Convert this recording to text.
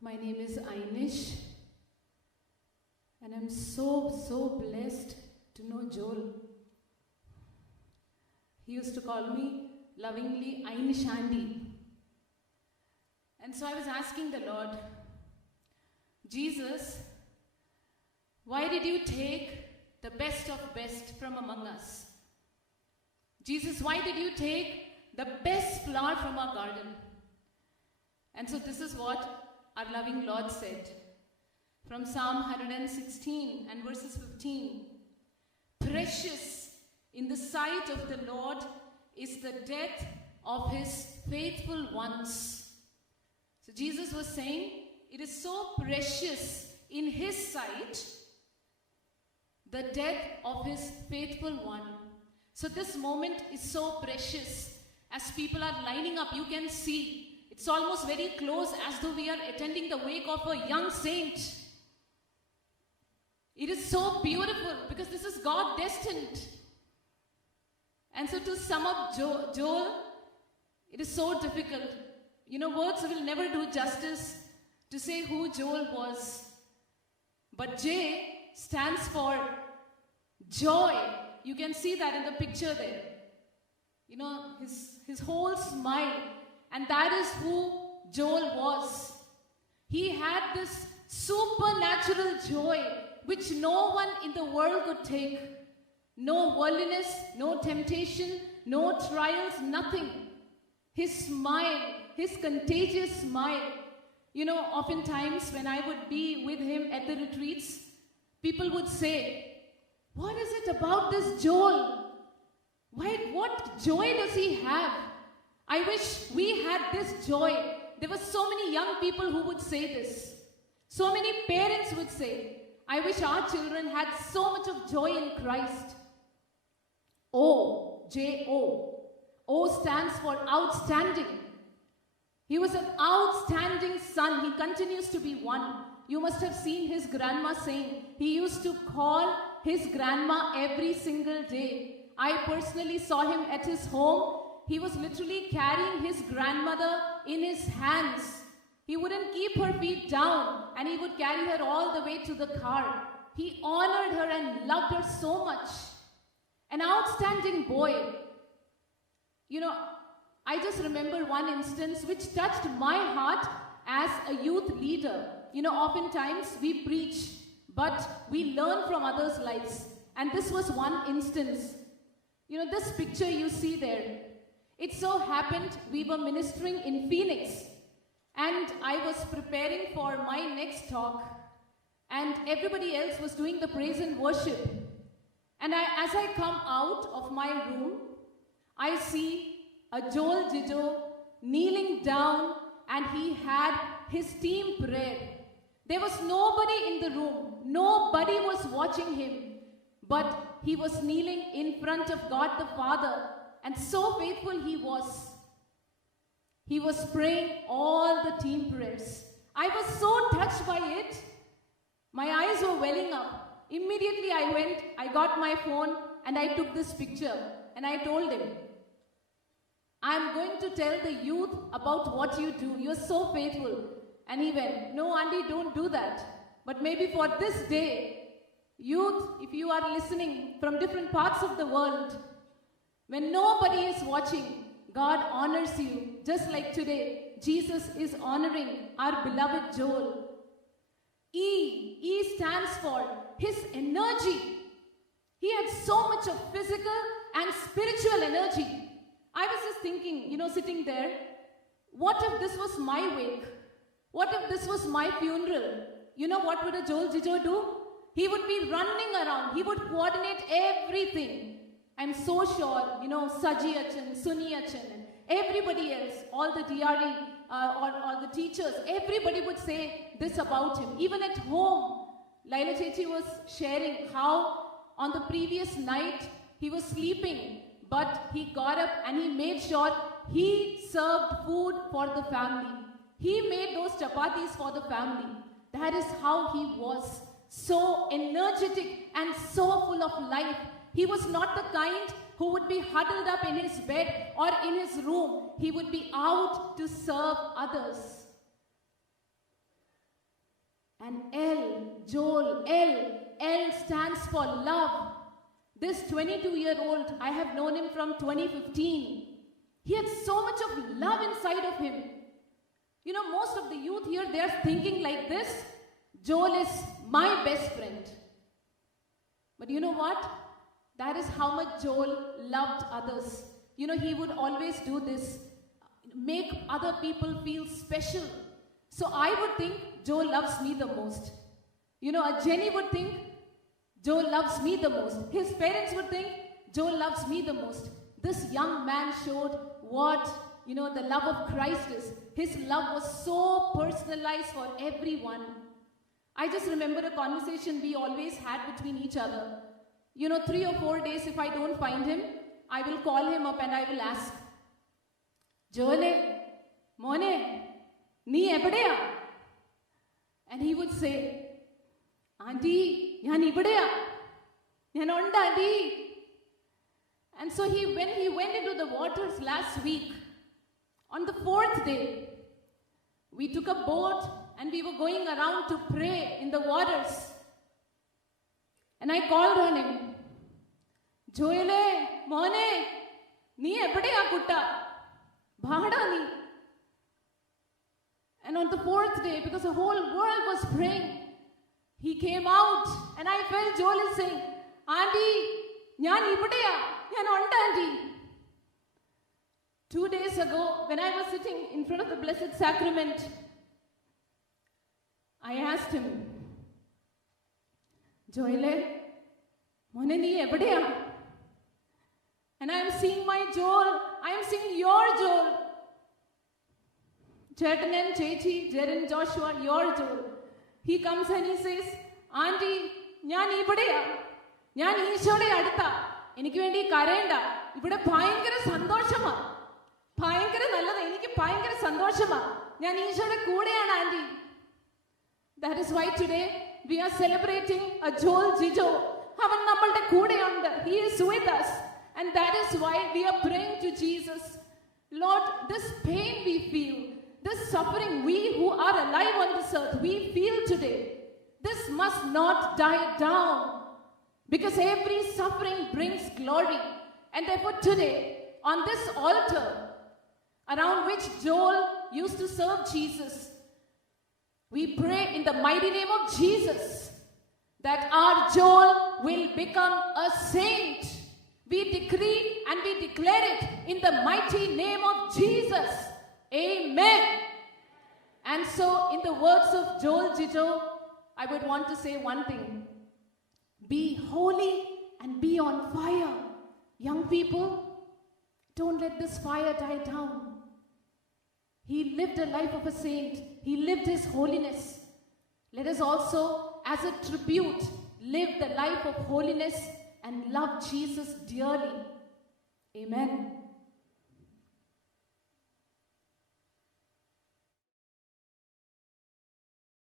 My name is Ainish, and I'm so blessed to know Joel. He used to call me lovingly Ainish Andy. And so I was asking the Lord, Jesus, why did you take the best of best from among us? Jesus, why did you take the best flower from our garden? And so this is what our loving Lord said from Psalm 116 and verses 15. Precious in the sight of the Lord is the death of his faithful ones. So Jesus was saying, it is so precious in his sight, the death of his faithful one. So this moment is so precious. As people are lining up, you can see it's almost very close, as though we are attending the wake of a young saint. It is so beautiful because this is God destined. And so to sum up Joel, it is so difficult. You know, words will never do justice to say who Joel was. But J stands for joy. You can see that in the picture there. You know, his whole smile. And that is who Joel was. He had this supernatural joy which no one in the world could take. No worldliness, no temptation, no trials, nothing. His smile, his contagious smile. You know, oftentimes when I would be with him at the retreats, people would say, what is it about this Joel? What joy does he have? I wish we had this joy. There were so many young people who would say this. So many parents would say, I wish our children had so much of joy in Christ. O, J-O. O stands for outstanding. He was an outstanding son. He continues to be one. You must have seen his grandma saying, he used to call his grandma every single day. I personally saw him at his home. He was literally carrying his grandmother in his hands. He wouldn't keep her feet down and he would carry her all the way to the car. He honored her and loved her so much. An outstanding boy. You know, I just remember one instance which touched my heart as a youth leader. You know, oftentimes we preach, but we learn from others' lives. And this was one instance. You know, this picture you see there, it so happened we were ministering in Phoenix and I was preparing for my next talk and everybody else was doing the praise and worship. And as I come out of my room, I see a Joel Jijo kneeling down and he had his team prayer. There was nobody in the room. Nobody was watching him. But he was kneeling in front of God the Father. And so faithful he was. He was praying all the team prayers. I was so touched by it. My eyes were welling up. Immediately I got my phone and I took this picture and I told him, I'm going to tell the youth about what you do. You're so faithful. And he went, no, Andy, don't do that. But maybe for this day, youth, if you are listening from different parts of the world, when nobody is watching, God honors you. Just like today, Jesus is honoring our beloved Joel. E stands for his energy. He had so much of physical and spiritual energy. I was just thinking, you know, sitting there, what if this was my wake? What if this was my funeral? You know what would a Joel Jijo do? He would be running around. He would coordinate everything. I'm so sure, you know, Saji Achan, Suni Achan, and everybody else, all the DRE or the teachers, everybody would say this about him. Even at home, Laila Chechi was sharing how on the previous night he was sleeping, but he got up and he made sure he served food for the family. He made those chapatis for the family. That is how he was. So energetic and so full of life. He was not the kind who would be huddled up in his bed or in his room. He would be out to serve others. And L, Joel, L stands for love. This 22-year-old, I have known him from 2015. He had so much of love inside of him. You know, most of the youth here, they are thinking like this: Joel is my best friend. But you know what? That is how much Joel loved others. You know, he would always do this, make other people feel special. So I would think Joel loves me the most. You know, a Jenny would think Joel loves me the most. His parents would think Joel loves me the most. This young man showed what, you know, the love of Christ is. His love was so personalized for everyone. I just remember a conversation we always had between each other. You know, 3 or 4 days, if I don't find him, I will call him up and I will ask, Joel, Mone, nee evideya? And he would say, Auntie, yan ivideya? Yan onda, auntie. And so when he went into the waters last week, on the 4th day, we took a boat and we were going around to pray in the waters. And I called on him, Joele, Mone, nee evideya kutta? Bhada nee. And on the 4th day, because the whole world was praying, he came out and I felt Joel is saying, Auntie, njan ivideya, njan onda auntie. 2 days ago, when I was sitting in front of the Blessed Sacrament, I asked him, Joel, Mone nee evideya? And I am seeing my Joel, I am seeing your Joel. Chetanan, Chechi, Jaren, Joshua, your Joel. He comes and he says, Auntie, njan ivideya? Njan Eeshode adutha. Enikku vendi karayenda. Ivide bhayangara sandoshama. Bhayangara nallathu. Enikku bhayangara sandoshama. Njan Eeshode koodeyana auntie. That is why today we are celebrating a Joel Jijo. Avan nammalde koodeyundu. He is with us. And that is why we are praying to Jesus. Lord, this pain we feel, this suffering we who are alive on this earth, we feel today, this must not die down. Because every suffering brings glory. And therefore today, on this altar, around which Joel used to serve Jesus, we pray in the mighty name of Jesus that our Joel will become a saint. We decree and we declare it in the mighty name of Jesus. Amen. And so, in the words of Joel Jijo, I would want to say one thing. Be holy and be on fire. Young people, don't let this fire die down. He lived a life of a saint. He lived his holiness. Let us also, as a tribute, live the life of holiness and love Jesus dearly. Amen.